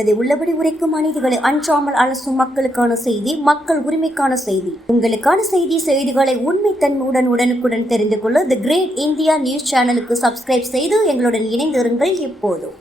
உள்ளதை உள்ளபடி உரைக்கும் அநீதிகளை அஞ்சாமல் அலசும் மக்களுக்கான செய்தி, மக்கள் உரிமைக்கான செய்தி. உங்களுக்கான செய்திகளை உண்மைத்தன்மையுடன் உடனுக்குடன் தெரிந்து கொள்ள தி கிரேட் இந்தியா நியூஸ் சேனலுக்கு சப்ஸ்கிரைப் செய்து எங்களுடன் இணைந்திருங்கள் எப்போதும்.